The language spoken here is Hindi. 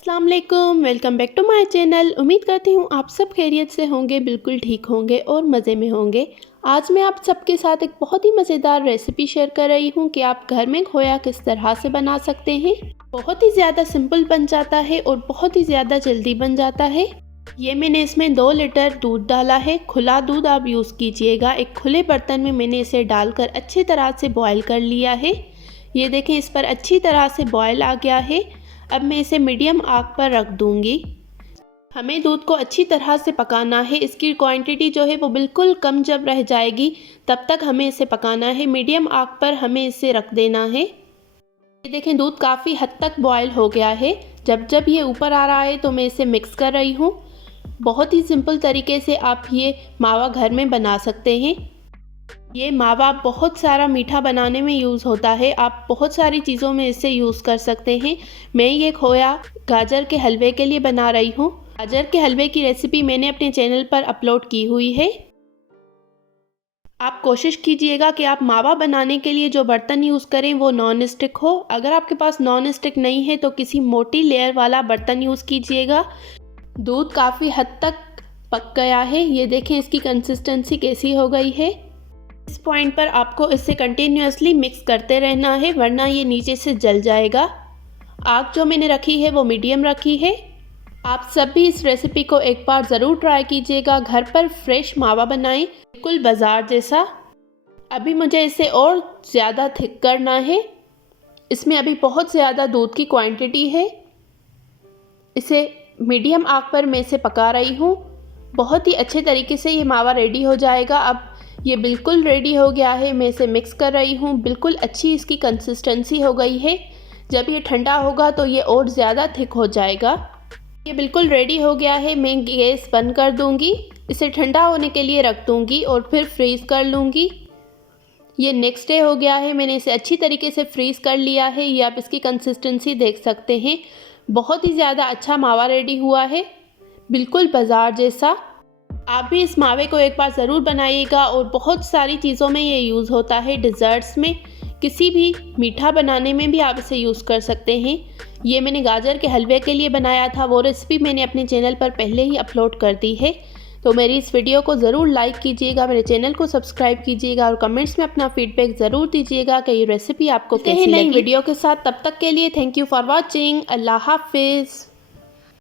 अस्सलाम वालेकुम, welcome back to my channel. उम्मीद करती हूँ आप सब खैरियत से होंगे, बिल्कुल ठीक होंगे और मज़े में होंगे। आज मैं आप सबके साथ एक बहुत ही मज़ेदार रेसिपी शेयर कर रही हूँ कि आप घर में खोया किस तरह से बना सकते हैं। बहुत ही ज़्यादा सिंपल बन जाता है और बहुत ही ज़्यादा जल्दी बन जाता है। ये मैंने इसमें 2 लीटर दूध डाला है। खुला दूध आप यूज़ कीजिएगा। एक खुले बर्तन में मैंने इसे डालकर अच्छी तरह से बॉयल कर लिया है। ये देखें, इस पर अच्छी तरह से बॉयल आ गया है। अब मैं इसे मीडियम आग पर रख दूंगी। हमें दूध को अच्छी तरह से पकाना है। इसकी क्वांटिटी जो है वो बिल्कुल कम जब रह जाएगी तब तक हमें इसे पकाना है। मीडियम आग पर हमें इसे रख देना है। ये देखें, दूध काफ़ी हद तक बॉयल हो गया है। जब जब ये ऊपर आ रहा है तो मैं इसे मिक्स कर रही हूँ। बहुत ही सिंपल तरीके से आप ये मावा घर में बना सकते हैं। ये मावा बहुत सारा मीठा बनाने में यूज़ होता है। आप बहुत सारी चीज़ों में इसे यूज़ कर सकते हैं। मैं ये खोया गाजर के हलवे के लिए बना रही हूँ। गाजर के हलवे की रेसिपी मैंने अपने चैनल पर अपलोड की हुई है। आप कोशिश कीजिएगा कि आप मावा बनाने के लिए जो बर्तन यूज़ करें वो नॉन स्टिक हो। अगर आपके पास नॉन स्टिक नहीं है तो किसी मोटी लेयर वाला बर्तन यूज़ कीजिएगा। दूध काफ़ी हद तक पक गया है। ये देखें, इसकी कंसिस्टेंसी कैसी हो गई है। इस पॉइंट पर आपको इसे कंटिन्यूसली मिक्स करते रहना है, वरना ये नीचे से जल जाएगा। आग जो मैंने रखी है वो मीडियम रखी है। आप सब भी इस रेसिपी को एक बार ज़रूर ट्राई कीजिएगा। घर पर फ्रेश मावा बनाएं, बिल्कुल बाज़ार जैसा। अभी मुझे इसे और ज़्यादा थिक करना है। इसमें अभी बहुत ज़्यादा दूध की क्वांटिटी है। इसे मीडियम आग पर मैं इसे पका रही हूँ। बहुत ही अच्छे तरीके से ये मावा रेडी हो जाएगा। अब ये बिल्कुल रेडी हो गया है। मैं इसे मिक्स कर रही हूँ। बिल्कुल अच्छी इसकी कंसिस्टेंसी हो गई है। जब ये ठंडा होगा तो ये और ज़्यादा थिक हो जाएगा। ये बिल्कुल रेडी हो गया है। मैं गैस बंद कर दूँगी। इसे ठंडा होने के लिए रख दूँगी और फिर फ्रीज़ कर लूँगी। ये नेक्स्ट डे हो गया है। मैंने इसे अच्छी तरीके से फ्रीज़ कर लिया है। ये आप इसकी कंसिस्टेंसी देख सकते हैं। बहुत ही ज़्यादा अच्छा मावा रेडी हुआ है, बिल्कुल बाज़ार जैसा। आप भी इस मावे को एक बार ज़रूर बनाइएगा। और बहुत सारी चीज़ों में ये यूज़ होता है। डिज़र्ट्स में, किसी भी मीठा बनाने में भी आप इसे यूज़ कर सकते हैं। ये मैंने गाजर के हलवे के लिए बनाया था। वो रेसिपी मैंने अपने चैनल पर पहले ही अपलोड कर दी है। तो मेरी इस वीडियो को ज़रूर लाइक कीजिएगा, मेरे चैनल को सब्सक्राइब कीजिएगा और कमेंट्स में अपना फीडबैक ज़रूर दीजिएगा कि ये रेसिपी आपको कैसी लगी। नई वीडियो के साथ, तब तक के लिए थैंक यू फॉर वॉचिंग। अल्लाह हाफिज़।